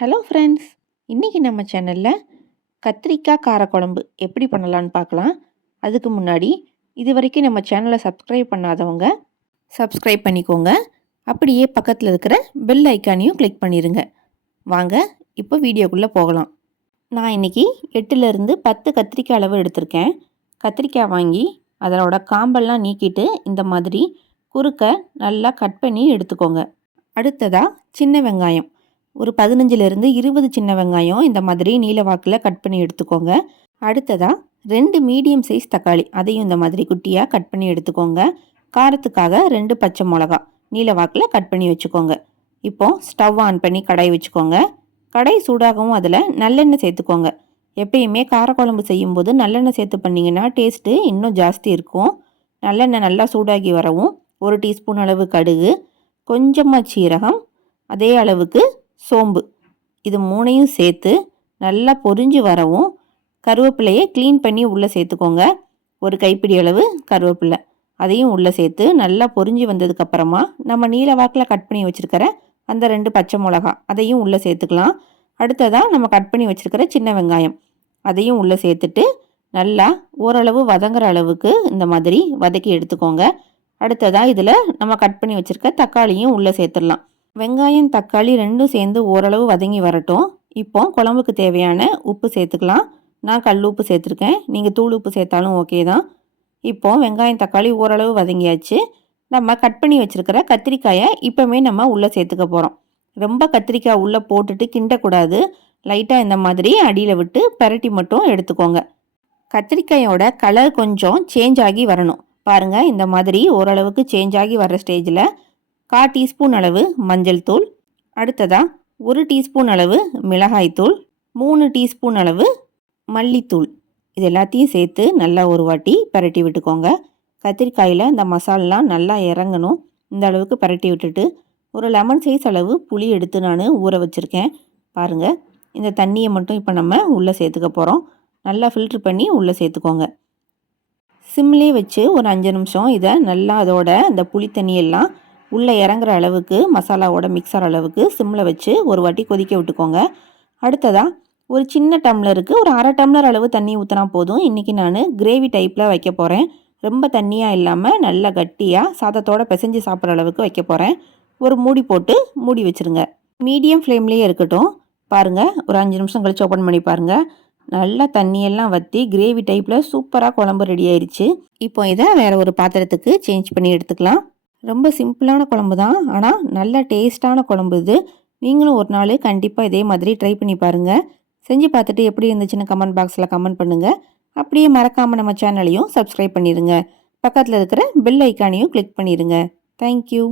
Hello friends, இன்றைக்கி நம்ம சேனலில் கத்திரிக்காய் காரக்குழம்பு எப்படி பண்ணலான்னு பார்க்கலாம். அதுக்கு முன்னாடி இது வரைக்கும் நம்ம சேனலை சப்ஸ்கிரைப் பண்ணாதவங்க சப்ஸ்கிரைப் பண்ணிக்கோங்க. அப்படியே பக்கத்தில் இருக்கிற பெல் ஐக்கானையும் கிளிக் பண்ணிடுங்க. வாங்க இப்போ வீடியோக்குள்ளே போகலாம். நான் இன்றைக்கி 8லேருந்து 10 கத்திரிக்காய் அளவு எடுத்திருக்கேன். கத்திரிக்காய் வாங்கி அதோட காம்பெல்லாம் நீக்கிட்டு இந்த மாதிரி குறுக்க நல்லா கட் பண்ணி எடுத்துக்கோங்க. அடுத்ததாக சின்ன வெங்காயம் ஒரு 15லேருந்து 20 சின்ன வெங்காயம் இந்த மாதிரி நீல வாக்கில் கட் பண்ணி எடுத்துக்கோங்க. அடுத்ததாக 2 மீடியம் சைஸ் தக்காளி, அதையும் இந்த மாதிரி குட்டியாக கட் பண்ணி எடுத்துக்கோங்க. காரத்துக்காக 2 பச்சை மிளகா நீல வாக்கில் கட் பண்ணி வச்சுக்கோங்க. இப்போது ஸ்டவ் ஆன் பண்ணி கடாய் வச்சுக்கோங்க. கடாய் சூடாகவும் அதில் நல்லெண்ணெய் சேர்த்துக்கோங்க. எப்பயுமே காரக்குழம்பு செய்யும்போது நல்லெண்ணெய் சேர்த்து பண்ணிங்கன்னா டேஸ்ட்டு இன்னும் ஜாஸ்தி இருக்கும். நல்லெண்ணெய் நல்லா சூடாகி வரவும் 1 டீஸ்பூன் அளவு கடுகு, கொஞ்சமாக சீரகம், அதே அளவுக்கு சோம்பு, இது 3ஐயும் சேர்த்து நல்லா பொரிஞ்சு வரவும் கருவேப்பிலையை க்ளீன் பண்ணி உள்ளே சேர்த்துக்கோங்க. ஒரு கைப்பிடி அளவு கருவேப்பிலை, அதையும் உள்ளே சேர்த்து நல்லா பொரிஞ்சு வந்ததுக்கப்புறமா நம்ம நீல வாக்கில் கட் பண்ணி வச்சுருக்கிற அந்த 2 பச்சை மிளகா அதையும் உள்ளே சேர்த்துக்கலாம். அடுத்ததாக நம்ம கட் பண்ணி வச்சுருக்கிற சின்ன வெங்காயம் அதையும் உள்ளே சேர்த்துட்டு நல்லா ஓரளவு வதங்குற அளவுக்கு இந்த மாதிரி வதக்கி எடுத்துக்கோங்க. அடுத்ததாக இதில் நம்ம கட் பண்ணி வச்சுருக்க தக்காளியும் உள்ளே சேர்த்துடலாம். வெங்காயம் தக்காளி ரெண்டும் சேர்ந்து ஓரளவு வதங்கி வரட்டும். இப்போ குழம்புக்கு தேவையான உப்பு சேர்த்துக்கலாம். நான் கல் உப்பு சேர்த்துருக்கேன், நீங்கள் தூள் உப்பு சேர்த்தாலும் ஓகே தான். இப்போ வெங்காயம் தக்காளி ஓரளவு வதங்கியாச்சு. நம்ம கட் பண்ணி வச்சுருக்கிற கத்திரிக்காயை இப்போவே நம்ம உள்ளே சேர்த்துக்க போகிறோம். ரொம்ப கத்திரிக்காய் உள்ளே போட்டுட்டு கிண்டக்கூடாது. லைட்டாக இந்த மாதிரி அடியில் விட்டு பரட்டி மட்டும் எடுத்துக்கோங்க. கத்திரிக்காயோட கலர் கொஞ்சம் சேஞ்ச் ஆகி வரணும். பாருங்கள், இந்த மாதிரி ஓரளவுக்கு சேஞ்ச் ஆகி வர ஸ்டேஜில் 1/4 டீஸ்பூன் அளவு மஞ்சள் தூள், அடுத்ததாக 1 டீஸ்பூன் அளவு மிளகாய்த்தூள், 3 டீஸ்பூன் அளவு மல்லித்தூள், இது எல்லாத்தையும் சேர்த்து நல்லா ஒரு வாட்டி பரட்டி விட்டுக்கோங்க. கத்திரிக்காயில் இந்த மசாலெலாம் நல்லா இறங்கணும். இந்த அளவுக்கு பரட்டி விட்டுட்டு ஒரு லெமன் சைஸ் அளவு புளி எடுத்து நான் ஊற வச்சுருக்கேன். பாருங்கள், இந்த தண்ணியை மட்டும் இப்போ நம்ம உள்ளே சேர்த்துக்க போகிறோம். நல்லா ஃபில்ட்ரு பண்ணி உள்ளே சேர்த்துக்கோங்க. சிம்லேயே வச்சு ஒரு 5 நிமிஷம் இதை நல்லா அதோட அந்த புளி தண்ணியெல்லாம் உள்ளே இறங்குற அளவுக்கு மசாலாவோட மிக்சர் அளவுக்கு சிம்மில் வச்சு ஒரு வாட்டி கொதிக்க விட்டுக்கோங்க. அடுத்ததாக ஒரு சின்ன டம்ளருக்கு ஒரு 1/2 டம்ளர் அளவு தண்ணி ஊற்றினா போதும். இன்றைக்கி நான் கிரேவி டைப்பில் வைக்க போகிறேன். ரொம்ப தண்ணியாக இல்லாமல் நல்லா கட்டியாக சாதத்தோடு பிசைஞ்சு சாப்பிட்ற அளவுக்கு வைக்க போகிறேன். ஒரு மூடி போட்டு மூடி வச்சுருங்க. மீடியம் ஃப்ளேம்லேயே இருக்கட்டும். பாருங்கள், ஒரு 5 நிமிஷம் கழித்து ஓப்பன் பண்ணி பாருங்கள். நல்லா தண்ணியெல்லாம் வற்றி கிரேவி டைப்பில் சூப்பராக குழம்பு ரெடி ஆயிடுச்சு. இப்போ இதை வேறு ஒரு பாத்திரத்துக்கு சேஞ்ச் பண்ணி எடுத்துக்கலாம். ரொம்ப சிம்பிளான குழம்பு தான், ஆனால் நல்ல டேஸ்ட்டான குழம்பு இது. நீங்களும் ஒரு நாள் கண்டிப்பாக இதே மாதிரி ட்ரை பண்ணி பாருங்கள். செஞ்சு பார்த்துட்டு எப்படி இருந்துச்சுன்னு கமெண்ட் பாக்ஸில் கமெண்ட் பண்ணுங்கள். அப்படியே மறக்காமல் நம்ம சேனலையும் சப்ஸ்கிரைப் பண்ணிடுங்க. பக்கத்தில் இருக்கிற பெல் ஐக்கானையும் கிளிக் பண்ணிடுங்க. தேங்க்யூ.